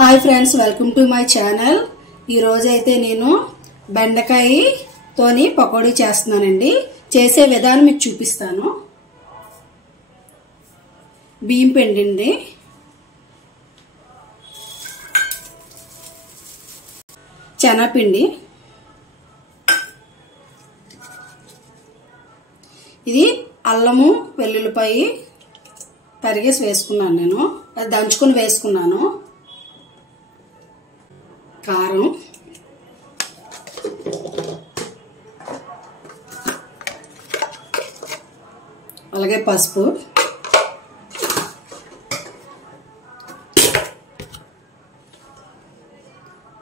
Hi friends, welcome to my channel. ఈ రోజు అయితే నేను బెండకాయతోని పకోడీ చేస్తున్నానండి. చేసే విధానం మీకు చూపిస్తాను. బియ్యం పిండి అండి, శనగపిండి, ఇది అల్లము వెల్లుల్లిపాయ తరిగేసి వేసుకున్నాను. నేను అది దంచుకొని వేసుకున్నాను. కారం, అలాగే పసుపు,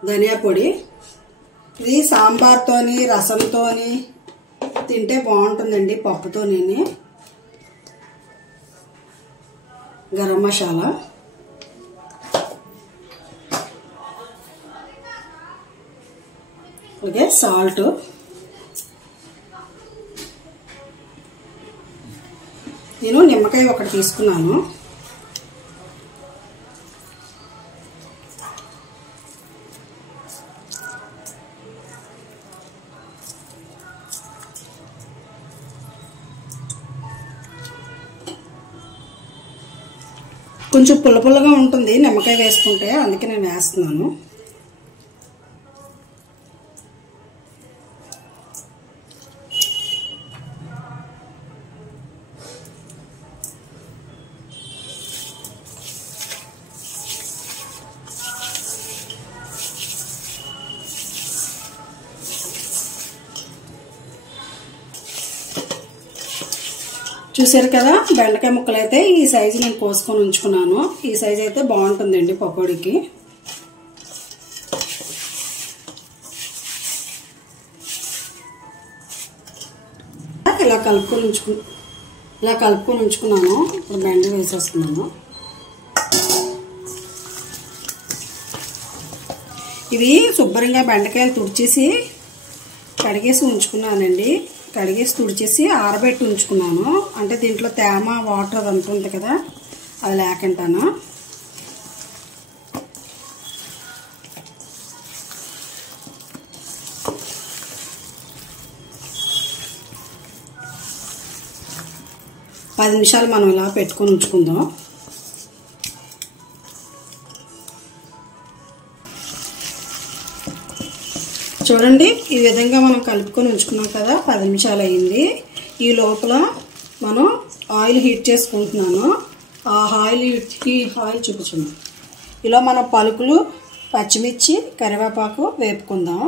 ధనియా పొడి. ఇది సాంబార్తోని రసంతోని తింటే బాగుంటుందండి, పప్పుతోని. గరం మసాలా, అలాగే సాల్ట్, నేను నిమ్మకాయ ఒకటి తీసుకున్నాను. కొంచెం పుల్ల పుల్లగా ఉంటుంది నిమ్మకాయ వేసుకుంటే, అందుకే నేను వేస్తున్నాను. చూసారు కదా, బెండకాయ ముక్కలు అయితే ఈ సైజు నేను కోసుకొని ఉంచుకున్నాను. ఈ సైజు అయితే బాగుంటుందండి పకోడీకి. ఇలా కలుపుకొని ఉంచుకున్నాను. ఇప్పుడు బెండ వేసేస్తున్నాను. ఇవి శుభ్రంగా బెండకాయలు తుడిచేసి కడిగేసి ఉంచుకున్నానండి. కడిగేసి తుడిచేసి ఆరబెట్టి ఉంచుకున్నాను. అంటే దీంట్లో తేమ, వాటర్ అదంతా ఉంటుంది కదా, అది లేకుండాను. పది నిమిషాలు మనం ఇలా పెట్టుకొని ఉంచుకుందాం. చూడండి, ఈ విధంగా మనం కలుపుకొని ఉంచుకున్నాం కదా, 10 నిమిషాలు అయింది. ఈ లోపల మనం ఆయిల్ హీట్ చేసుకుంటున్నాను. ఆ ఆయిల్ చూపించండి. ఇలా మనం పలుకులు, పచ్చిమిర్చి, కరివేపాకు వేపుకుందాం.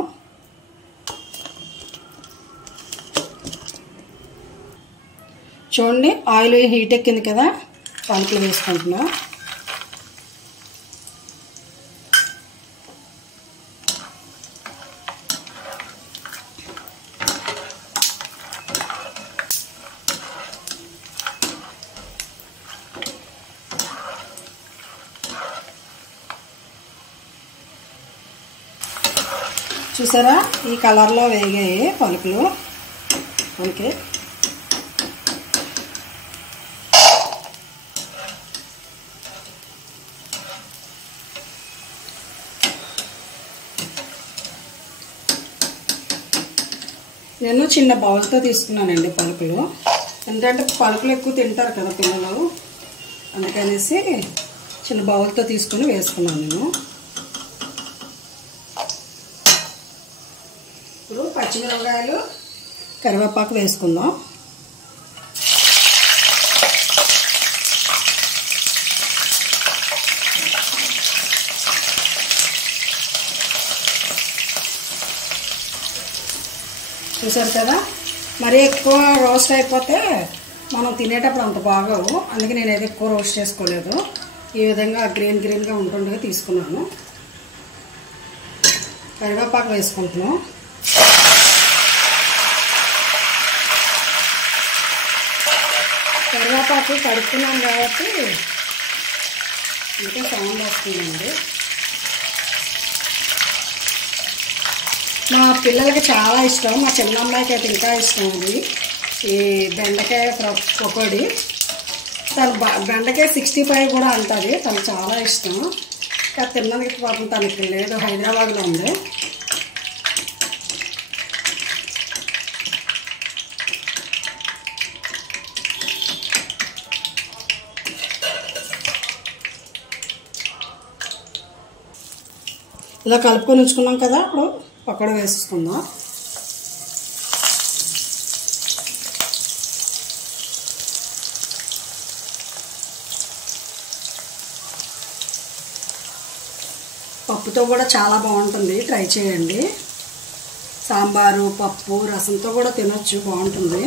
చూడండి, ఆయిల్ హీట్ ఎక్కింది కదా, పలుకులు వేసుకుంటున్నాం. చూసారా, ఈ కలర్లో వేగాయి పలుకులు. ఓకే, నేను చిన్న బౌల్తో తీసుకున్నానండి పలుకులు. ఎందుకంటే పలుకులు ఎక్కువ తింటారు కదా పిల్లలు, అందుకనేసి చిన్న బౌల్తో తీసుకొని వేసుకున్నాను నేను. ఇప్పుడు పచ్చిమిరపకాయలు, కరివేపాకు వేసుకుందాం. చూసారు కదా, మరీ ఎక్కువ రోస్ట్ అయిపోతే మనం తినేటప్పుడు అంత బాగోవు. అందుకే నేను ఏది ఎక్కువ రోస్ట్ చేసుకోలేదు. ఈ విధంగా గ్రీన్గా ఉంటుండగా తీసుకున్నాను. కరివేపాకు వేసుకుంటున్నాం. కరివేపాకు కడుక్కున్నాం కాబట్టి ఇంకా సౌండ్ వస్తుందండి. మా పిల్లలకి చాలా ఇష్టం, మా చిన్న అమ్మాయికి అయితే ఇంకా ఇష్టం ఉంది ఈ బెండకాయ పకోడీ. తను బెండకాయ 65 కూడా అంటుంది, తనకు చాలా ఇష్టం. తినడానికి పాపం తనకి లేదు, హైదరాబాద్లో ఉంది. ఇలా కలుపుకొని ఉంచుకున్నాం కదా, ఇప్పుడు పకోడీ వేసుకుందాం. పప్పుతో కూడా చాలా బాగుంటుంది, ట్రై చేయండి. సాంబారు, పప్పు, రసంతో కూడా తినొచ్చు, బాగుంటుంది.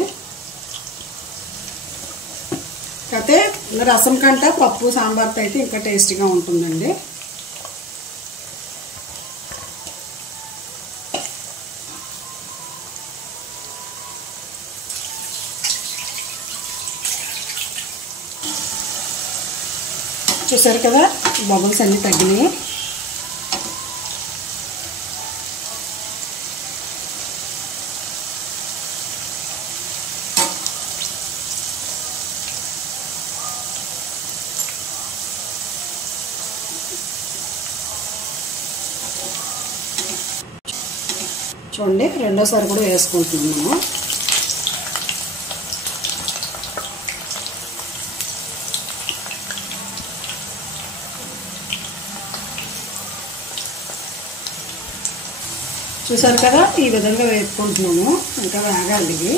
కాకపోతే రసం కంటే పప్పు సాంబార్తో అయితే ఇంకా టేస్టీగా ఉంటుందండి. చూసారు కదా, బబుల్స్ అన్నీ తగ్గినాయి. చూడండి, రెండోసారి కూడా వేసుకుంటున్నాము. చూసారు కదా, ఈ విధంగా వేసుకుంటున్నాము. ఇంకా వేగాలి.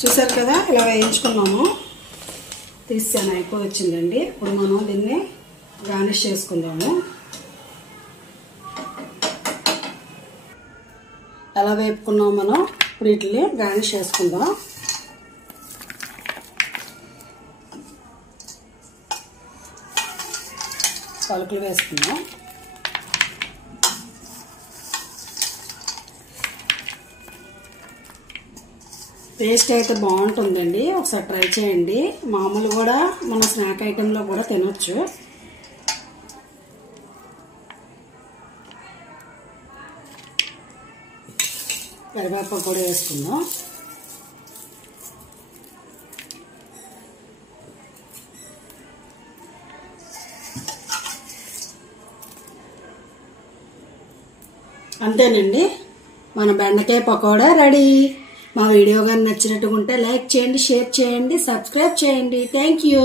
చూసారు కదా, ఇలా వేయించుకున్నాము. తీసాను, అయిపోయి వచ్చిందండి. ఇప్పుడు మనం దీన్ని గార్నిష్ చేసుకుందాము. ఎలా వేపుకున్నాం మనం, ఇప్పుడు వీటిని గార్నిష్ చేసుకుందాం. పలుకులు వేసుకుందాం. టేస్ట్ అయితే బాగుంటుందండి, ఒకసారి ట్రై చేయండి. మామూలు కూడా మన స్నాక్ ఐటెంలో కూడా తినొచ్చు. కరివేపాకు కూడా వేసుకుందాం. అంతేనండి, మన బెండకాయ పకోడా రెడీ. మా వీడియో కానీ నచ్చినట్టుగా ఉంటే లైక్ చేయండి, షేర్ చేయండి, సబ్స్క్రైబ్ చేయండి. Thank you.